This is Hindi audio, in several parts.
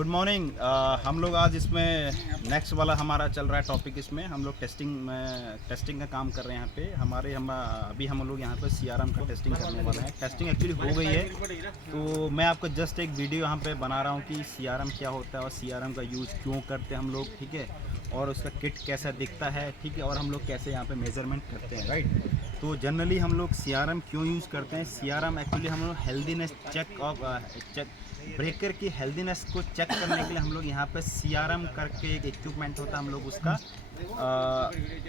Good morning. हम लोग आज इसमें नेक्स्ट वाला हमारा चल रहा है टॉपिक। इसमें हम लोग टेस्टिंग का काम कर रहे हैं यहाँ पे। अभी हम लोग यहाँ पे सीआरएम का टेस्टिंग करने वाले हैं। टेस्टिंग एक्चुअली हो गई है, तो मैं आपको जस्ट एक वीडियो यहाँ पे बना रहा हूँ कि सीआरएम क्या होता है और सीआरएम का यूज़ क्यों करते हैं हम लोग, ठीक है, और उसका किट कैसा दिखता है, ठीक है, और हम लोग कैसे यहाँ पे मेजरमेंट करते हैं, राइट। तो जनरली हम लोग सीआरएम क्यों यूज़ करते हैं? सीआरएम एक्चुअली हम लोग हेल्दीनेस चेक ब्रेकर की हेल्दीनेस को चेक करने के लिए हम लोग यहाँ पे सीआरएम करके एक इक्विपमेंट होता है, हम लोग उसका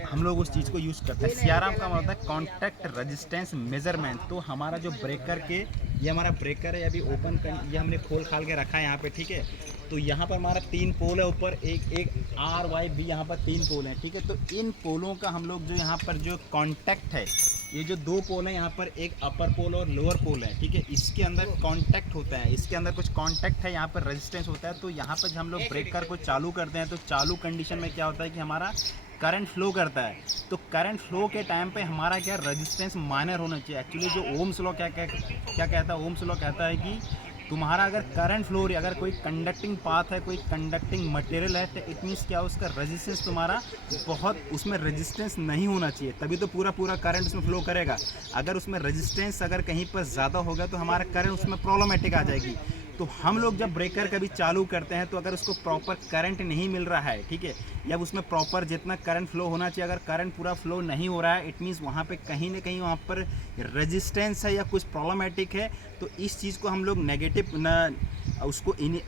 हम लोग उस चीज़ को यूज़ करते हैं। सीआरएम का मतलब है कॉन्टैक्ट रेजिस्टेंस मेजरमेंट। तो हमारा जो ब्रेकर के, ये हमारा ब्रेकर है, अभी ओपन कर, ये हमने खोल खाल के रखा है यहाँ पे, ठीक है। तो यहाँ पर हमारा 3 पोल है ऊपर, एक आर वाई बी, यहाँ पर 3 पोल हैं, ठीक है। तो इन पोलों का हम लोग जो यहाँ पर जो कॉन्टैक्ट है, ये जो 2 पोल हैं यहाँ पर, एक अपर पोल और लोअर पोल है, ठीक है, इसके अंदर कांटेक्ट होता है, इसके अंदर कुछ कांटेक्ट है, यहाँ पर रेजिस्टेंस होता है। तो यहाँ पर जब हम लोग ब्रेकर को चालू करते हैं तो चालू कंडीशन में क्या होता है कि हमारा करंट फ्लो करता है। तो करंट फ्लो के टाइम पे हमारा क्या रेजिस्टेंस माइनर होना चाहिए। एक्चुअली जो ओम्स लॉ क्या कहता है, ओम्स लॉ कहता है कि तुम्हारा अगर करंट फ्लो, अगर कोई कंडक्टिंग पाथ है, कोई कंडक्टिंग मटेरियल है, तो इट मीन्स क्या, उसका रेजिस्टेंस तुम्हारा बहुत, उसमें रेजिस्टेंस नहीं होना चाहिए, तभी तो पूरा करंट उसमें फ्लो करेगा। अगर उसमें रेजिस्टेंस अगर कहीं पर ज़्यादा होगा तो हमारा करंट उसमें प्रॉब्लमेटिक आ जाएगी। तो हम लोग जब ब्रेकर कभी चालू करते हैं तो अगर उसको प्रॉपर करंट नहीं मिल रहा है, ठीक है, या उसमें प्रॉपर जितना करंट फ्लो होना चाहिए अगर करंट पूरा फ्लो नहीं हो रहा है, इट मीन्स वहाँ पे कहीं ना कहीं वहाँ पर रेजिस्टेंस है या कुछ प्रॉब्लमेटिक है। तो इस चीज़ को हम लोग नेगेटिव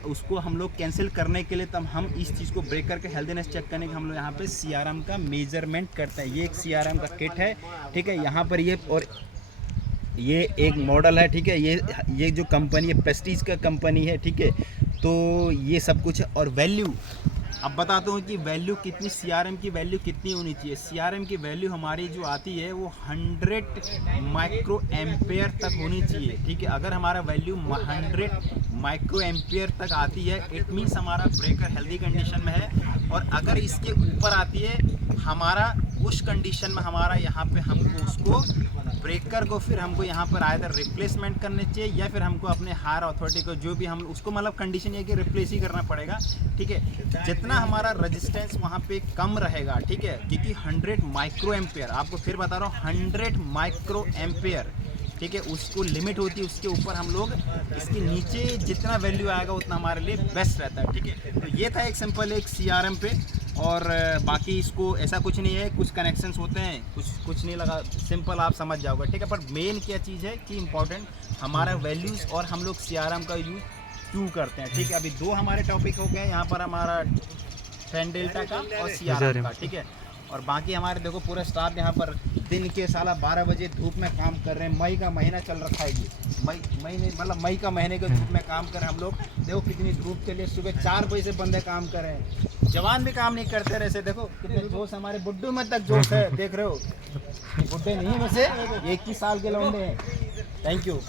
उसको हम लोग कैंसिल करने के लिए तब हम इस चीज़ को ब्रेकर के हेल्दीनेस चेक करने के हम लोग यहाँ पे सीआरएम का मेजरमेंट करते हैं। ये एक सीआरएम का किट है, ठीक है, यहाँ पर ये, और ये एक मॉडल है, ठीक है, ये जो कंपनी है पेस्टीज का कंपनी है, ठीक है। तो ये सब कुछ है। और वैल्यू अब बताता हूँ कि वैल्यू कितनी, सीआरएम की वैल्यू कितनी होनी चाहिए। सीआरएम की वैल्यू हमारी जो आती है वो 100 माइक्रो एम्पेयर तक होनी चाहिए, ठीक है। अगर हमारा वैल्यू 100 माइक्रो एम्पेयर तक आती है, इट मीन्स हमारा ब्रेकर हेल्दी कंडीशन में है। और अगर इसके ऊपर आती है हमारा, उस कंडीशन में हमारा यहाँ पे हमको उसको ब्रेकर को फिर हमको यहाँ पर आइदर रिप्लेसमेंट करने चाहिए या फिर हमको अपने हायर अथॉरिटी को जो भी हम उसको, मतलब कंडीशन ये कि रिप्लेस ही करना पड़ेगा, ठीक है। जितना हमारा रेजिस्टेंस वहाँ पे कम रहेगा, ठीक है, क्योंकि 100 माइक्रो एम्पेयर, आपको फिर बता रहा हूँ 100 माइक्रो एम्पेयर, ठीक है, उसको लिमिट होती है। उसके ऊपर हम लोग, इसके नीचे जितना वैल्यू आएगा उतना हमारे लिए बेस्ट रहता है, ठीक है। तो ये था एक सिंपल एक सीआरएम पे, और बाकी इसको ऐसा कुछ नहीं है, कुछ कनेक्शंस होते हैं, कुछ नहीं लगा, सिंपल आप समझ जाओगे, ठीक है। पर मेन क्या चीज़ है कि इम्पोर्टेंट हमारा वैल्यूज़ और हम लोग सीआरएम का यूज़ क्यों करते हैं, ठीक है। अभी 2 हमारे टॉपिक हो गए यहाँ पर, हमारा फैन डेल्टा का और सीआरएम का, ठीक है। और बाकी हमारे देखो पूरा स्टाफ यहाँ पर दिन के साला 12 बजे धूप में काम कर रहे हैं। मई का महीना चल रखा है ये, मई का महीने के धूप में काम कर रहे हैं हम लोग। देखो कितनी धूप के लिए सुबह 4 बजे से बंदे काम कर रहे हैं। जवान भी काम नहीं करते रहे, देखो कितने जोश, हमारे बुड्ढू में तक जोश है, देख रहे हो, बुड्ढे नहीं वैसे 21 साल के लौंडे हैं। Thank you.